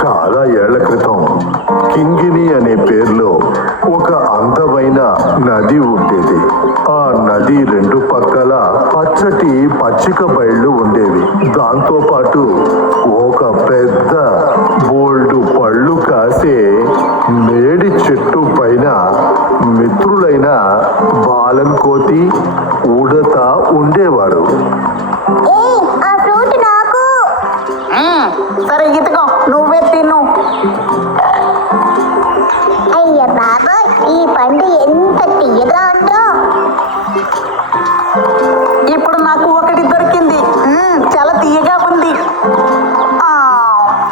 చాలా ఏళ్ల క్రితం కింగిని అనే పేరులో ఒక అందమైన నది ఉండేది. ఆ నది రెండు పక్కల పచ్చటి పచ్చిక బయళ్ళు ఉండేవి. దాంతో పాటు ఒక పెద్ద బోల్డు పళ్ళు కాసే మేడి చెట్టు పైన మిత్రులైన బాలన్ కోతి, ఉడత ఉండేవారు. సరే ఇదిగో నువ్వే తిను. అయ్య బాబా, ఈ పండు ఎంత తీయగా ఉందో. ఇప్పుడు నాకు ఒకటి దొరికింది. చాలా తీయగా ఉంది.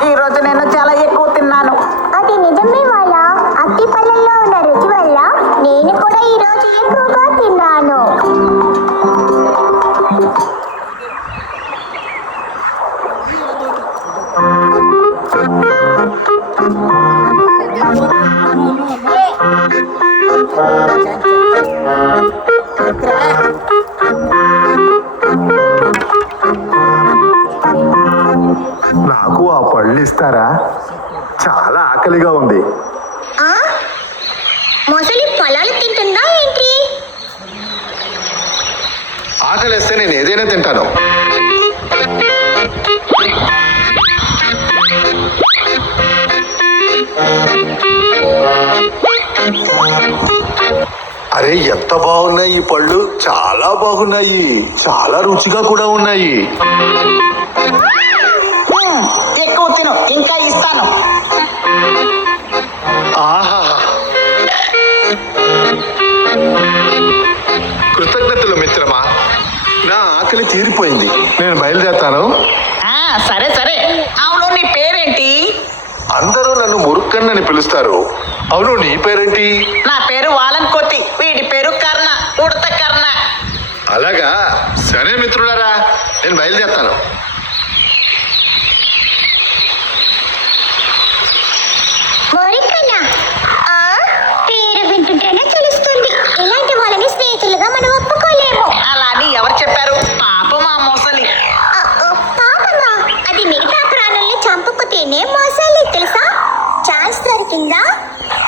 ఈ రోజు నేను చాలా ఎక్కువ తిన్నాను. అది నిజమే వాళ్ళ అట్టి పళ్ళల్లో ఉన్న రుచి వల్ల నేను కూడా ఈ రోజు ఎక్కువగా తిన్నాను. నాకు ఆ పళ్ళు ఇస్తారా? చాలా ఆకలిగా ఉంది. మొసలి పొలాలు తింటుందా ఏంటి? ఆకలిస్తే నేను ఏదైనా తింటాను. అరే, ఎంత బాగున్నాయి ఈ పళ్ళు! చాలా బాగున్నాయి, చాలా రుచిగా కూడా ఉన్నాయి. ఎక్కువ తిను, ఇంకా ఇస్తాను. ఆహా, కృతజ్ఞతలు మిత్రమా. నా ఆకలి తీరిపోయింది. నేను బయలుదేరుతాను. సరే సరే. అవును, నీ పేరేంటి? అందరూ నన్ను మురుక్కన్ అని పిలుస్తారు. అవును, నీ పేరేంటి? నా పేరు వాలన్ కోతి. వీడి పేరు కర్ణ, ఉడత కర్ణ. అలాగా, సరే మిత్రులారా, నేను బయలుదేరుతాను. పేరు వింటుంటేనే తెలుస్తుంది, ఇలాంటి వాళ్ళని స్నేహితులుగా మనం ఒప్పుకోలేము. అలా అని ఎవరు చెప్పారు? పాపం ఆ మొసలి. పాపమా? అది మిగతా ప్రాణుల్ని చంపుకు తినే మొసలి, తెలుసా? ఛాన్స్ దొరికిందా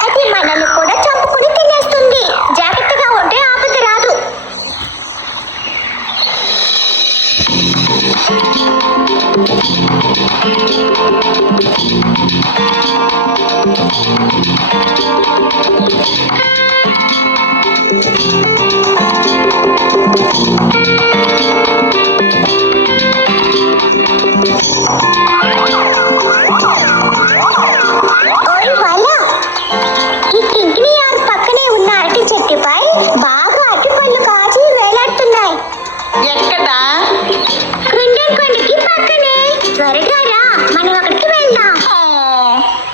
అది మనల్ని కూడా చంపుకుని తినేస్తుంది. జాగ్రత్తగా ఉంటే ఆపద రాదు. ఈ కింకిని ఆరు పక్కనే ఉన్న అరటి చెట్టుపై బాగా అరటిపళ్ళు కాచి వేలాడుతున్నాయి. ఎక్కడా? క్రిండల్ కొండకి పక్కనే. త్వరగా రా, మనం అక్కడికి వెళ్దాం.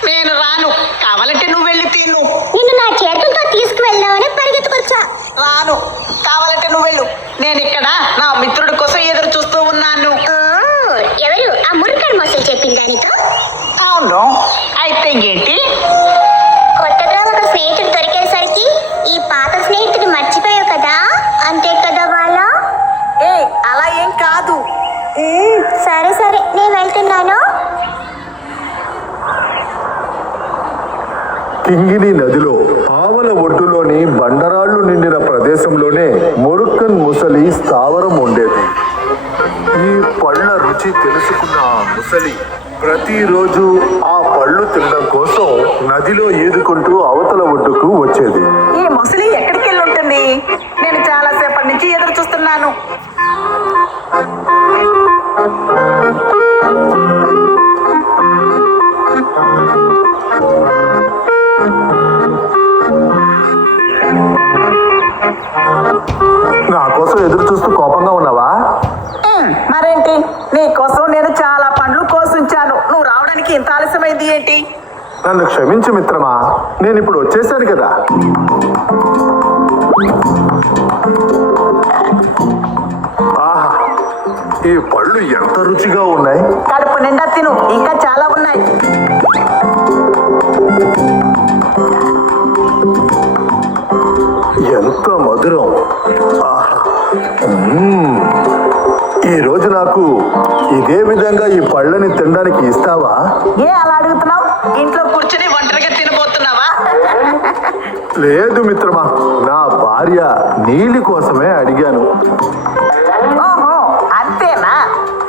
నేను రాను. కావాలంటే నువ్వు వెళ్ళి తిను. నిన్ను నా చేతులతో తీసుకువెళ్దామని పరిగెత్తుకొచ్చా. రాను. కావాలంటే నువ్వు వెళ్ళు. నేను ఇక్కడ నా మిత్రుడి కోసం ఎదురు చూస్తూ ఉన్నాను. ఎవరు? ఆ మురుకన్ మొసలు చెప్పిందా నీతో? అవును. అయితే ఏంటి? కొత్తగా ఒక స్నేహితుడు దొరికేసరికి ఈ పాత స్నేహితుడు మర్చిపోయావు కదా, అంతే కదా వాళ్ళ? అలా ఏం కాదు. సరే సరే, నేను వెళ్తున్నాను. కింగిని నదిలో ఆవల ఒడ్డులోని బండరాళ్లు నిండిన ప్రదేశంలోనే మురుక్కన్ ముసలి స్థావరం ఉండేది. ఈ పళ్ళ రుచి తెలుసుకున్న ఆ ముసలి ప్రతిరోజు ఆ పళ్ళు తినడం కోసం నదిలో ఈదుకుంటూ అవతల ఒడ్డుకు వచ్చేది. ఈ ముసలి ఎక్కడికి వెళ్ళి ఉంటుంది? నేను చాలా సేపటి నుంచి ఎదురు చూస్తున్నాను. నా కోసం ఎదురు చూస్తూ కోపంగా ఉన్నావా? మరేంటి, నీ కోసం నేను చాలా పండ్లు కోసుంచాను. నువ్వు రావడానికి ఇంత ఆలస్యమైంది ఏంటి? నన్ను క్షమించు మిత్రమా, నేను ఇప్పుడు వచ్చేసాను కదా. ఆహా, ఈ పళ్ళు ఎంత రుచిగా ఉన్నాయి. కడుపు నిండా తిను, ఇంకా చాలా ఉన్నాయి. ఎంత మధురం! ఆహా, ఈ రోజు నాకు ఇదే విధంగా ఈ పళ్ళని తినడానికి ఇస్తావా? ఏ అలా అడుగుతున్నావు? ఇంట్లో కూర్చుని ఒంటరిగా తినబోతున్నావా? లేదు మిత్రమా, నా భార్య నీలి కోసమే అడిగాను. ఓహో అంతేనా?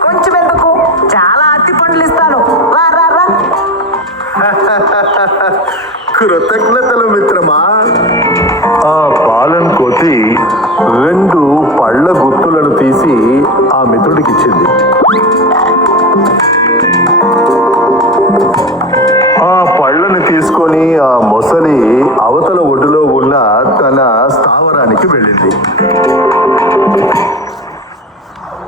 కొంచెం ఎందుకు, చాలా అట్టి పండ్లు ఇస్తాను. రా రా రా. కృతజ్ఞతలు మిత్రమా. ఆ బాలన్ కోతి 2 పళ్ళ గుత్తులను తీసి ఆ మిత్రుడికిచ్చింది.